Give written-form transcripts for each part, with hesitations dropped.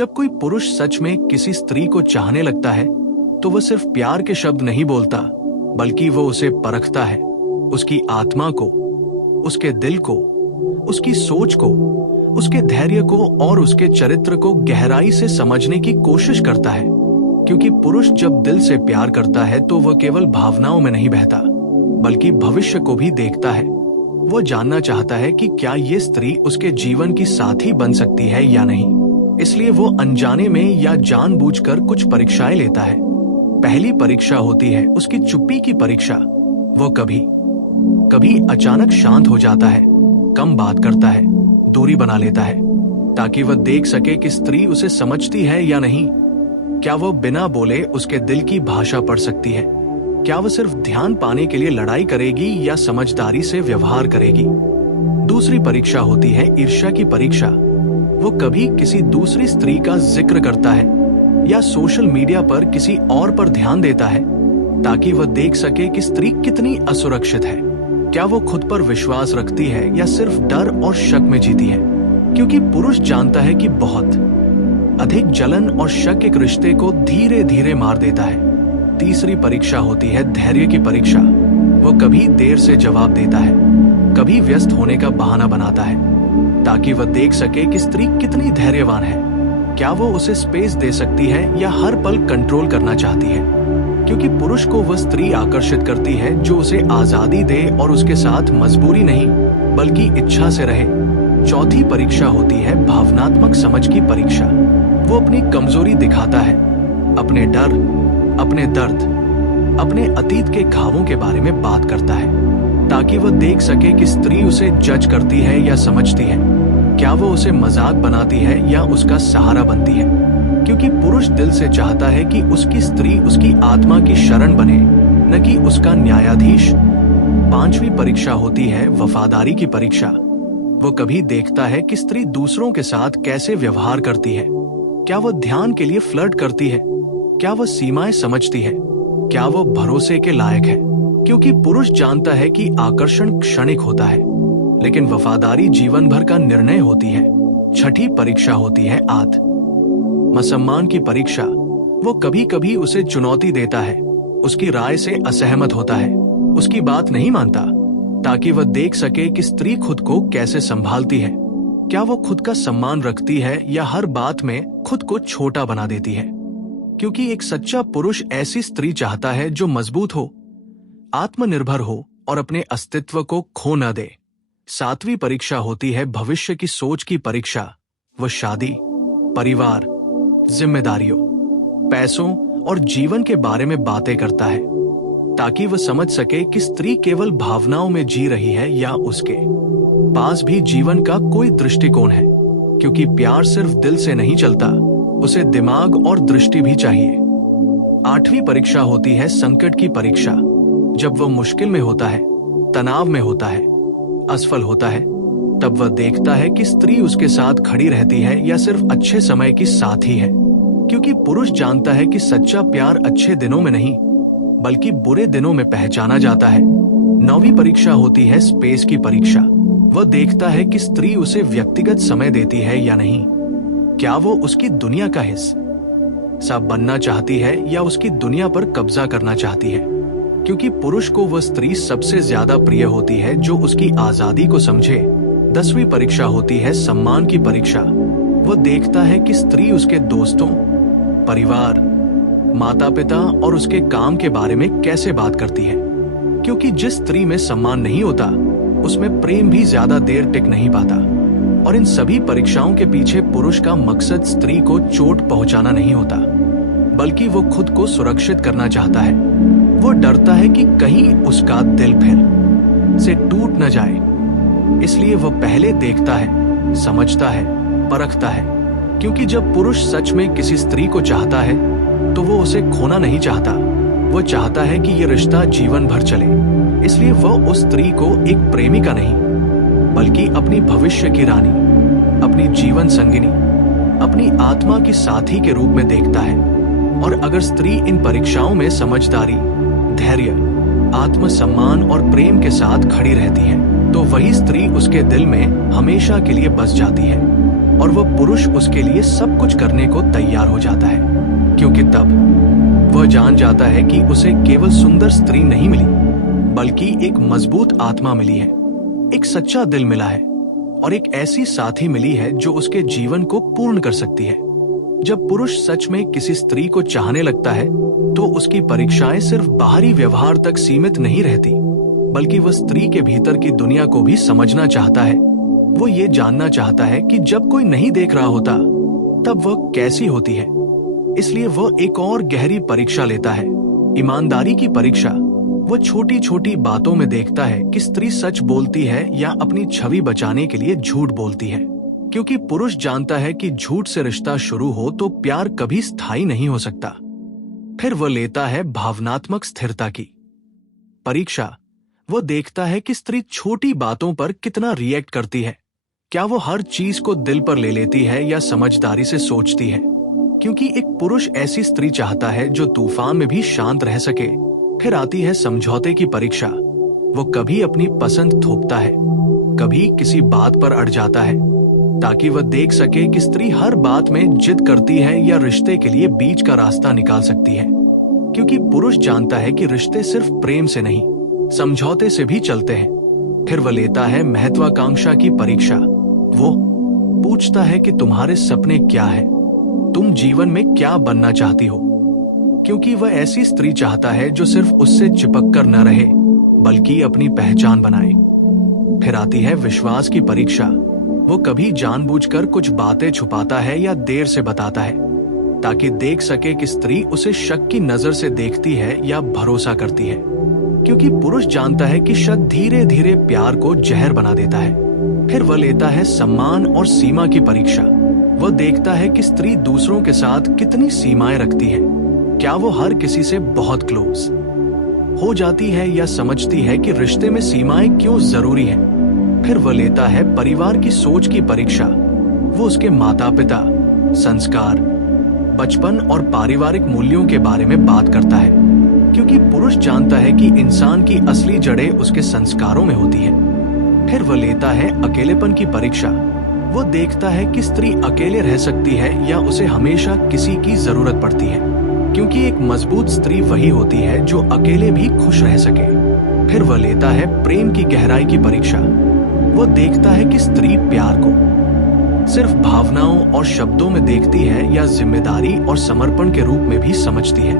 जब कोई पुरुष सच में किसी स्त्री को चाहने लगता है तो वह सिर्फ प्यार के शब्द नहीं बोलता, बल्कि वो उसे परखता है, उसकी आत्मा को, उसके दिल को, उसकी सोच को, उसके धैर्य को और उसके चरित्र को गहराई से समझने की कोशिश करता है। क्योंकि पुरुष जब दिल से प्यार करता है तो वह केवल भावनाओं में नहीं बहता, बल्कि भविष्य को भी देखता है। वो जानना चाहता है कि क्या ये स्त्री उसके जीवन की साथी बन सकती है या नहीं। इसलिए वो अनजाने में या जानबूझकर कुछ परीक्षाएं लेता है। पहली परीक्षा होती है उसकी चुप्पी की परीक्षा। वो कभी अचानक शांत हो जाता है, कम बात करता है, दूरी बना लेता है, ताकि वह देख सके कि स्त्री उसे समझती है या नहीं। क्या वो बिना बोले उसके दिल की भाषा पढ़ सकती है? क्या वह सिर्फ ध्यान पाने के लिए लड़ाई करेगी या समझदारी से व्यवहार करेगी? दूसरी परीक्षा होती है ईर्ष्या की परीक्षा। वो कभी किसी दूसरी स्त्री का जिक्र करता है या सोशल मीडिया पर किसी और पर ध्यान देता है, ताकि वह देख सके कि स्त्री कितनी असुरक्षित है। क्या वो खुद पर विश्वास रखती है या सिर्फ डर और शक में जीती है? क्योंकि पुरुष जानता है कि बहुत अधिक जलन और शक एक रिश्ते को धीरे धीरे मार देता है। तीसरी परीक्षा होती है धैर्य की परीक्षा। वो कभी देर से जवाब देता है, कभी व्यस्त होने का बहाना बनाता है, ताकि वह देख सके कि स्त्री कितनी धैर्यवान है। क्या वो उसे स्पेस दे सकती है या हर पल कंट्रोल करना चाहती है? क्योंकि पुरुष को वह स्त्री आकर्षित करती है जो उसे आजादी दे और उसके साथ मजबूरी नहीं बल्कि इच्छा से रहे। चौथी परीक्षा होती है भावनात्मक समझ की परीक्षा। वो अपनी कमजोरी दिखाता है, अपने डर, अपने दर्द, अपने अतीत के घावों के बारे में बात करता है, ताकि वह देख सके कि स्त्री उसे जज करती है या समझती है। क्या वो उसे मजाक बनाती है या उसका सहारा बनती है? क्योंकि पुरुष दिल से चाहता है कि उसकी स्त्री उसकी आत्मा की शरण बने, न कि उसका न्यायाधीश। पांचवी परीक्षा होती है वफादारी की परीक्षा। वो कभी देखता है कि स्त्री दूसरों के साथ कैसे व्यवहार करती है। क्या वो ध्यान के लिए फ्लर्ट करती है? क्या वो सीमाएं समझती है? क्या वो भरोसे के लायक है? क्योंकि पुरुष जानता है कि आकर्षण क्षणिक होता है, लेकिन वफादारी जीवन भर का निर्णय होती है। छठी परीक्षा होती है आत्मसम्मान की परीक्षा। वो कभी कभी उसे चुनौती देता है, उसकी राय से असहमत होता है, उसकी बात नहीं मानता, ताकि वह देख सके कि स्त्री खुद को कैसे संभालती है। क्या वो खुद का सम्मान रखती है या हर बात में खुद को छोटा बना देती है? क्योंकि एक सच्चा पुरुष ऐसी स्त्री चाहता है जो मजबूत हो, आत्मनिर्भर हो और अपने अस्तित्व को खो न दे। सातवीं परीक्षा होती है भविष्य की सोच की परीक्षा। वो शादी, परिवार, जिम्मेदारियों, पैसों और जीवन के बारे में बातें करता है, ताकि वह समझ सके कि स्त्री केवल भावनाओं में जी रही है या उसके पास भी जीवन का कोई दृष्टिकोण है। क्योंकि प्यार सिर्फ दिल से नहीं चलता, उसे दिमाग और दृष्टि भी चाहिए। आठवीं परीक्षा होती है संकट की परीक्षा। जब वह मुश्किल में होता है, तनाव में होता है, असफल होता है, तब वह देखता है कि स्त्री उसके साथ खड़ी रहती है या सिर्फ अच्छे समय की साथी है। क्योंकि पुरुष जानता है कि सच्चा प्यार अच्छे दिनों में नहीं बल्कि बुरे दिनों में पहचाना जाता है। नौवीं परीक्षा होती है स्पेस की परीक्षा। वह देखता है कि स्त्री उसे व्यक्तिगत समय देती है या नहीं। क्या वो उसकी दुनिया का हिस्सा बनना चाहती है या उसकी दुनिया पर कब्जा करना चाहती है? क्योंकि पुरुष को वह स्त्री सबसे ज्यादा प्रिय होती है जो उसकी आजादी को समझे। 10वीं परीक्षा होती है सम्मान की परीक्षा। वह देखता है कि स्त्री उसके दोस्तों, परिवार, माता पिता और उसके काम के बारे में कैसे बात करती है। क्योंकि जिस स्त्री में सम्मान नहीं होता, उसमें प्रेम भी ज्यादा देर टिक नहीं पाता। और इन सभी परीक्षाओं के पीछे पुरुष का मकसद स्त्री को चोट पहुंचाना नहीं होता, बल्कि वो खुद को सुरक्षित करना चाहता है। वो डरता है कि कहीं उसका दिल फिर से टूट न जाए। इसलिए वो पहले देखता है, समझता है, परखता है। क्योंकि जब पुरुष सच में किसी स्त्री को चाहता है तो वो उसे खोना नहीं चाहता। वो चाहता है कि ये रिश्ता जीवन भर चले। इसलिए वह उस स्त्री को एक प्रेमिका नहीं बल्कि अपनी भविष्य की रानी, अपनी जीवन संगिनी, अपनी आत्मा की साथी के रूप में देखता है। और अगर स्त्री इन परीक्षाओं में समझदारी, धैर्य, आत्मसम्मान और प्रेम के साथ खड़ी रहती है तो वही स्त्री उसके दिल में हमेशा के लिए बस जाती है। और वह पुरुष उसके लिए सब कुछ करने को तैयार हो जाता है, क्योंकि तब वह जान जाता है कि उसे केवल सुंदर स्त्री नहीं मिली, बल्कि एक मजबूत आत्मा मिली है, एक सच्चा दिल मिला है और एक ऐसी साथी मिली है जो उसके जीवन को पूर्ण कर सकती है। जब पुरुष सच में किसी स्त्री को चाहने लगता है तो उसकी परीक्षाएं सिर्फ बाहरी व्यवहार तक सीमित नहीं रहती, बल्कि वह स्त्री के भीतर की दुनिया को भी समझना चाहता है। वो ये जानना चाहता है कि जब कोई नहीं देख रहा होता तब वह कैसी होती है। इसलिए वह एक और गहरी परीक्षा लेता है, ईमानदारी की परीक्षा। वह छोटी छोटी बातों में देखता है कि स्त्री सच बोलती है या अपनी छवि बचाने के लिए झूठ बोलती है, क्योंकि पुरुष जानता है कि झूठ से रिश्ता शुरू हो तो प्यार कभी स्थायी नहीं हो सकता। फिर वह लेता है भावनात्मक स्थिरता की परीक्षा। वह देखता है कि स्त्री छोटी बातों पर कितना रिएक्ट करती है। क्या वो हर चीज को दिल पर ले लेती है या समझदारी से सोचती है, क्योंकि एक पुरुष ऐसी स्त्री चाहता है जो तूफान में भी शांत रह सके। फिर आती है समझौते की परीक्षा। वो कभी अपनी पसंद थोपता है, कभी किसी बात पर अड़ जाता है, ताकि वह देख सके कि स्त्री हर बात में जिद करती है या रिश्ते के लिए बीच का रास्ता निकाल सकती है। क्योंकि पुरुष जानता है कि रिश्ते सिर्फ प्रेम से नहीं, समझौते से भी चलते हैं। फिर वह लेता है महत्वाकांक्षा की परीक्षा। वो पूछता है कि तुम्हारे सपने क्या है, तुम जीवन में क्या बनना चाहती हो, क्योंकि वह ऐसी स्त्री चाहता है जो सिर्फ उससे चिपक कर न रहे, बल्कि अपनी पहचान बनाए। फिर आती है विश्वास की परीक्षा। वो कभी जानबूझकर कुछ बातें छुपाता है या देर से बताता है, ताकि देख सके कि स्त्री उसे शक की नजर से देखती है या भरोसा करती है। क्योंकि पुरुष जानता है कि शक धीरे धीरे प्यार को जहर बना देता है। फिर वह लेता है सम्मान और सीमा की परीक्षा। वह देखता है कि स्त्री दूसरों के साथ कितनी सीमाएं रखती है। क्या वो हर किसी से बहुत क्लोज हो जाती है या समझती है कि रिश्ते में सीमाएं क्यों जरूरी है। फिर वह लेता है परिवार की सोच की परीक्षा। वो उसके माता पिता, संस्कार, बचपन और पारिवारिक मूल्यों के बारे में बात करता है, क्योंकि पुरुष जानता है कि इंसान की असली जड़ें उसके संस्कारों में होती है। फिर वह लेता है अकेलेपन की परीक्षा। वो देखता है कि स्त्री अकेले रह सकती है या उसे हमेशा किसी की जरूरत पड़ती है, क्योंकि एक मजबूत स्त्री वही होती है जो अकेले भी खुश रह सके। फिर वह लेता है प्रेम की गहराई की परीक्षा। वो देखता है कि स्त्री प्यार को सिर्फ भावनाओं और शब्दों में देखती है या जिम्मेदारी और समर्पण के रूप में भी समझती है,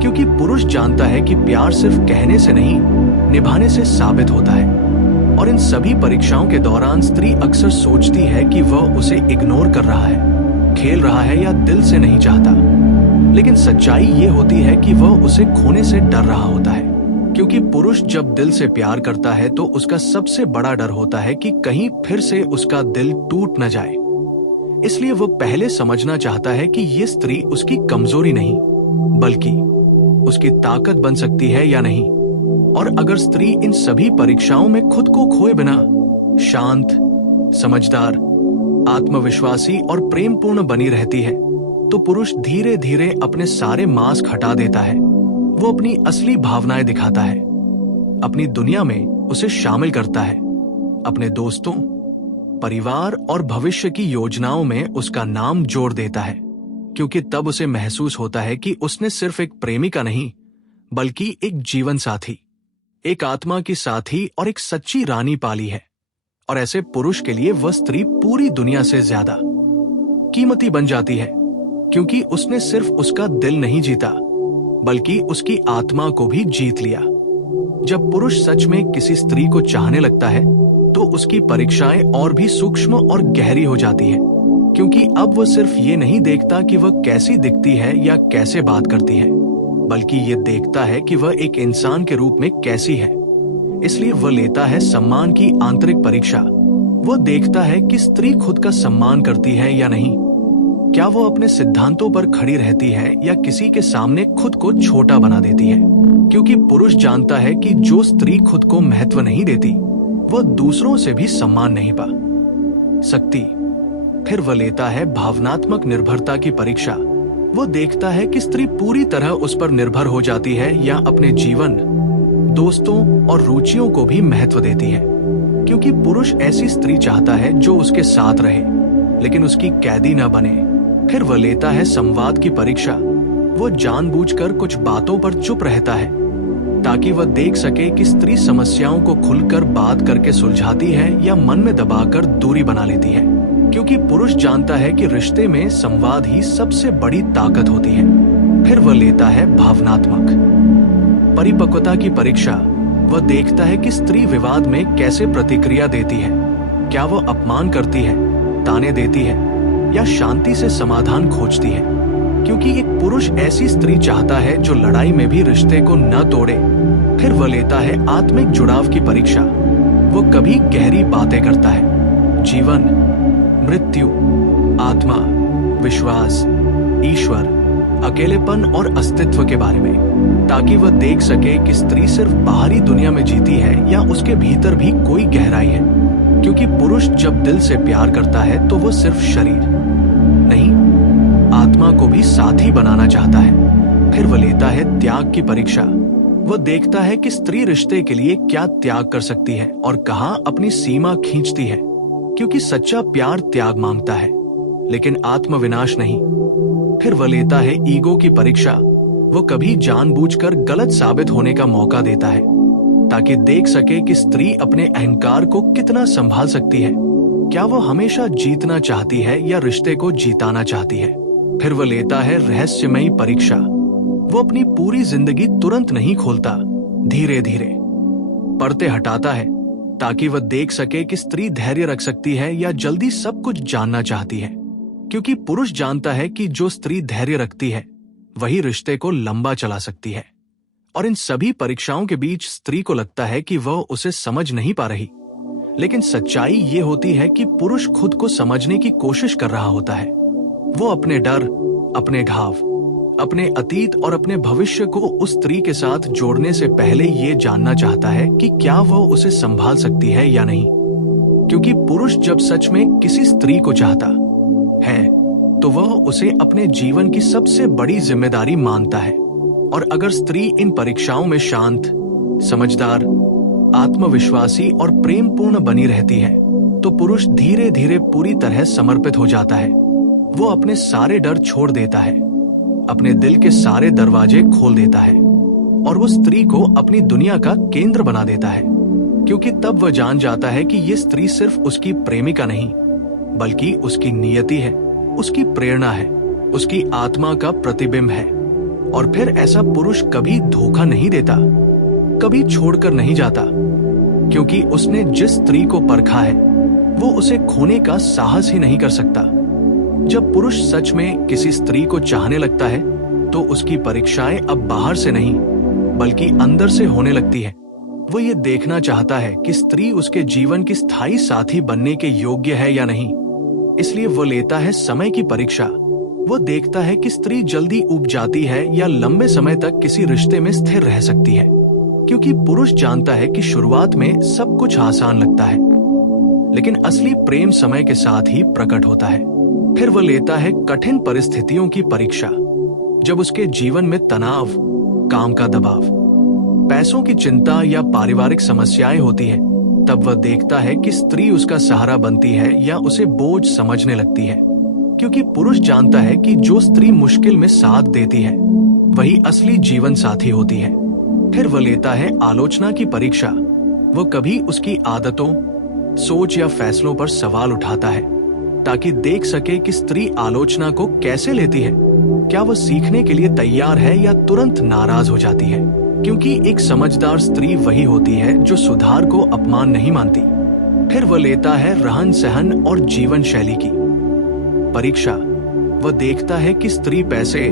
क्योंकि पुरुष जानता है कि प्यार सिर्फ कहने से नहीं, निभाने से साबित होता है। और इन सभी परीक्षाओं के दौरान स्त्री अक्सर सोचती है कि वह उसे इग्नोर कर रहा है, खेल रहा है या दिल से नहीं चाहता। लेकिन सच्चाई ये होती है कि वह उसे खोने से डर रहा होता है, क्योंकि पुरुष जब दिल से प्यार करता है तो उसका सबसे बड़ा डर होता है कि कहीं फिर से उसका दिल टूट न जाए। इसलिए वह पहले समझना चाहता है कि ये स्त्री उसकी कमजोरी नहीं, बल्कि उसकी ताकत बन सकती है या नहीं। और अगर स्त्री इन सभी परीक्षाओं में खुद को खोए बिना शांत, समझदार, आत्मविश्वासी और प्रेमपूर्ण बनी रहती है, तो पुरुष धीरे धीरे अपने सारे मास्क हटा देता है। वो अपनी असली भावनाएं दिखाता है, अपनी दुनिया में उसे शामिल करता है, अपने दोस्तों, परिवार और भविष्य की योजनाओं में उसका नाम जोड़ देता है, क्योंकि तब उसे महसूस होता है कि उसने सिर्फ एक प्रेमिका नहीं, बल्कि एक जीवन साथी, एक आत्मा की साथी और एक सच्ची रानी पाली है। और ऐसे पुरुष के लिए वह स्त्री पूरी दुनिया से ज्यादा कीमती बन जाती है, क्योंकि उसने सिर्फ उसका दिल नहीं जीता, बल्कि उसकी आत्मा को भी जीत लिया। जब पुरुष सच में किसी स्त्री को चाहने लगता है तो उसकी परीक्षाएं और भी सूक्ष्म और गहरी हो जाती है, क्योंकि अब वह सिर्फ ये नहीं देखता कि वह कैसी दिखती है या कैसे बात करती है, बल्कि ये देखता है कि वह एक इंसान के रूप में कैसी है। इसलिए वह लेता है सम्मान की आंतरिक परीक्षा। वह देखता है कि स्त्री खुद का सम्मान करती है या नहीं। क्या वो अपने सिद्धांतों पर खड़ी रहती है या किसी के सामने खुद को छोटा बना देती है, क्योंकि पुरुष जानता है कि जो स्त्री खुद को महत्व नहीं देती वह दूसरों से भी सम्मान नहीं पा सकती। फिर वह लेता है भावनात्मक निर्भरता की परीक्षा। वो देखता है कि स्त्री पूरी तरह उस पर निर्भर हो जाती है या अपने जीवन, दोस्तों और रुचियों को भी महत्व देती है, क्योंकि पुरुष ऐसी स्त्री चाहता है जो उसके साथ रहे, लेकिन उसकी कैदी न बने। फिर वह लेता है संवाद की परीक्षा। वो जानबूझकर कुछ बातों पर चुप रहता है ताकि वह देख सके कि स्त्री समस्याओं को खुलकर बात करके सुलझाती है या मन में दबाकर दूरी बना लेती है, क्योंकि पुरुष जानता है कि रिश्ते में संवाद ही सबसे बड़ी ताकत होती है। फिर वह लेता है भावनात्मक परिपक्वता की परीक्षा। वह देखता है कि स्त्री विवाद में कैसे प्रतिक्रिया देती है। क्या वह अपमान करती है, ताने देती है या शांति से समाधान खोजती है, क्योंकि एक पुरुष ऐसी स्त्री चाहता है जो लड़ाई में भी रिश्ते को न तोड़े। फिर वह लेता है आत्मिक जुड़ाव की परीक्षा। वो कभी गहरी बातें करता है जीवन, मृत्यु, आत्मा, विश्वास, ईश्वर, अकेलेपन और अस्तित्व के बारे में, ताकि वह देख सके कि स्त्री सिर्फ बाहरी दुनिया में जीती है या उसके भीतर भी कोई गहराई है। क्योंकि पुरुष जब दिल से प्यार करता है तो वो सिर्फ शरीर नहीं, आत्मा को भी साथी बनाना चाहता है। फिर वह लेता है त्याग की परीक्षा। वह देखता है कि स्त्री रिश्ते के लिए क्या त्याग कर सकती है और कहां अपनी सीमा खींचती है, क्योंकि सच्चा प्यार त्याग मांगता है, लेकिन आत्मविनाश नहीं। फिर वह लेता है ईगो की परीक्षा। वो कभी जानबूझकर गलत साबित होने का मौका देता है ताकि देख सके कि स्त्री अपने अहंकार को कितना संभाल सकती है। क्या वो हमेशा जीतना चाहती है या रिश्ते को जीताना चाहती है। फिर वह लेता है रहस्यमयी परीक्षा। वो अपनी पूरी जिंदगी तुरंत नहीं खोलता, धीरे धीरे पर्दे हटाता है ताकि वह देख सके कि स्त्री धैर्य रख सकती है या जल्दी सब कुछ जानना चाहती है, क्योंकि पुरुष जानता है कि जो स्त्री धैर्य रखती है वही रिश्ते को लंबा चला सकती है। और इन सभी परीक्षाओं के बीच स्त्री को लगता है कि वह उसे समझ नहीं पा रही, लेकिन सच्चाई ये होती है कि पुरुष खुद को समझने की कोशिश कर रहा होता है। वो अपने डर, अपने घाव, अपने अतीत और अपने भविष्य को उस स्त्री के साथ जोड़ने से पहले ये जानना चाहता है कि क्या वह उसे संभाल सकती है या नहीं। क्योंकि पुरुष जब सच में किसी स्त्री को चाहता है तो वह उसे अपने जीवन की सबसे बड़ी जिम्मेदारी मानता है। और अगर स्त्री इन परीक्षाओं में शांत, समझदार, आत्मविश्वासी और प्रेमपूर्ण बनी रहती है तो पुरुष धीरे धीरे पूरी तरह समर्पित हो जाता है। वो अपने सारे डर छोड़ देता है, अपने दिल के सारे दरवाजे खोल देता है और वो स्त्री को अपनी दुनिया का केंद्र बना देता है, क्योंकि तब वह जान जाता है कि ये स्त्री सिर्फ उसकी प्रेमिका नहीं बल्कि उसकी नियति है, उसकी प्रेरणा है, उसकी आत्मा का प्रतिबिंब है। और फिर ऐसा पुरुष कभी धोखा नहीं देता, कभी छोड़कर नहीं जाता, क्योंकि उसने जिस स्त्री को परखा है वो उसे खोने का साहस ही नहीं कर सकता। जब पुरुष सच में किसी स्त्री को चाहने लगता है तो उसकी परीक्षाएं अब बाहर से नहीं बल्कि अंदर से होने लगती है। वो ये देखना चाहता है कि स्त्री उसके जीवन की स्थायी साथी बनने के योग्य है या नहीं। इसलिए वो लेता है समय की परीक्षा। वो देखता है कि स्त्री जल्दी उब जाती है या लंबे समय तक किसी रिश्ते में स्थिर रह सकती है, क्योंकि पुरुष जानता है कि शुरुआत में सब कुछ आसान लगता है, लेकिन असली प्रेम समय के साथ ही प्रकट होता है। फिर वह लेता है कठिन परिस्थितियों की परीक्षा। जब उसके जीवन में तनाव, काम का दबाव, पैसों की चिंता या पारिवारिक समस्याएं होती है, तब वह देखता है कि स्त्री उसका सहारा बनती है या उसे बोझ समझने लगती है, क्योंकि पुरुष जानता है कि जो स्त्री मुश्किल में साथ देती है वही असली जीवन साथी होती है। फिर वह लेता है आलोचना की परीक्षा। वो कभी उसकी आदतों, सोच या फैसलों पर सवाल उठाता है ताकि देख सके कि स्त्री आलोचना को कैसे लेती है। क्या वह सीखने के लिए तैयार है या तुरंत नाराज हो जाती है, क्योंकि एक समझदार स्त्री वही होती है जो सुधार को अपमान नहीं मानती। फिर वह लेता है रहन सहन और जीवन शैली की परीक्षा। वह देखता है कि स्त्री पैसे,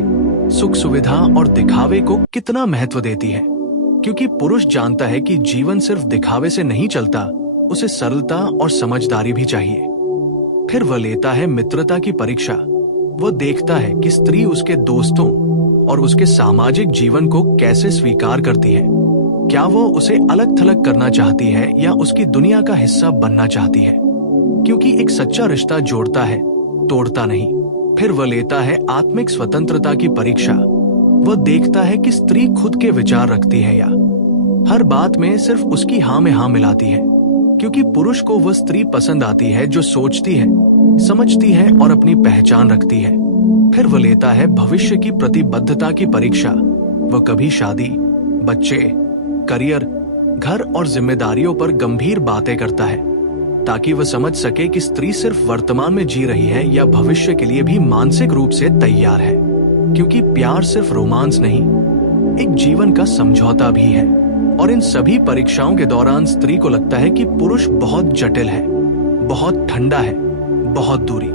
सुख सुविधा और दिखावे को कितना महत्व देती है, क्योंकि पुरुष जानता है कि जीवन सिर्फ दिखावे से नहीं चलता, उसे सरलता और समझदारी भी चाहिए। फिर वह लेता है मित्रता की परीक्षा। वह देखता है कि स्त्री उसके दोस्तों और उसके सामाजिक जीवन को कैसे स्वीकार करती है। क्या वो उसे अलग थलग करना चाहती है या उसकी दुनिया का हिस्सा बनना चाहती है, क्योंकि एक सच्चा रिश्ता जोड़ता है, तोड़ता नहीं। फिर वह लेता है आत्मिक स्वतंत्रता की परीक्षा। वह देखता है कि स्त्री खुद के विचार रखती है या हर बात में सिर्फ उसकी हाँ में हाँ मिलाती है, क्योंकि पुरुष को वह स्त्री पसंद आती है जो सोचती है, समझती है और अपनी पहचान रखती है। फिर वह लेता है भविष्य की प्रतिबद्धता की परीक्षा। वह कभी शादी, बच्चे, करियर, घर और जिम्मेदारियों पर गंभीर बातें करता है, ताकि वह समझ सके कि स्त्री सिर्फ वर्तमान में जी रही है या भविष्य के लिए भी मानसिक रूप से तैयार है। क्योंकि प्यार सिर्फ रोमांस नहीं, एक जीवन का समझौता भी है। और इन सभी परीक्षाओं के दौरान स्त्री को लगता है कि पुरुष बहुत जटिल है, बहुत ठंडा है, बहुत दूरी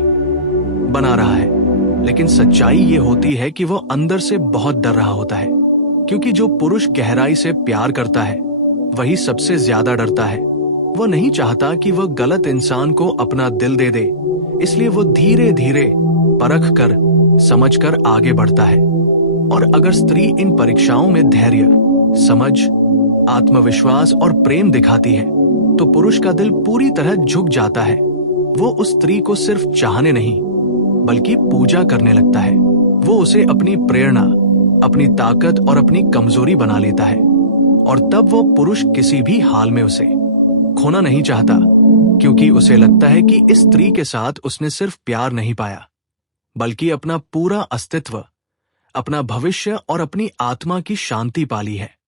बना रहा है। लेकिन सच्चाई ये होती है कि वह अंदर से बहुत डर रहा होता है। क्योंकि जो पुरुष गहराई से प्यार करता है वही सबसे ज्यादा डरता है। वह नहीं चाहता कि वह गलत इंसान को अपना दिल दे दे, इसलिए वह धीरे धीरे परख कर, समझ कर आगे बढ़ता है। और अगर स्त्री इन परीक्षाओं में धैर्य, समझ, आत्मविश्वास और प्रेम दिखाती है तो पुरुष का दिल पूरी तरह झुक जाता है। वो उस स्त्री को सिर्फ चाहने नहीं बल्कि पूजा करने लगता है। वो उसे अपनी प्रेरणा, अपनी ताकत और अपनी कमजोरी बना लेता है। और तब वो पुरुष किसी भी हाल में उसे खोना नहीं चाहता, क्योंकि उसे लगता है कि इस स्त्री के साथ उसने सिर्फ प्यार नहीं पाया बल्कि अपना पूरा अस्तित्व, अपना भविष्य और अपनी आत्मा की शांति पाली है।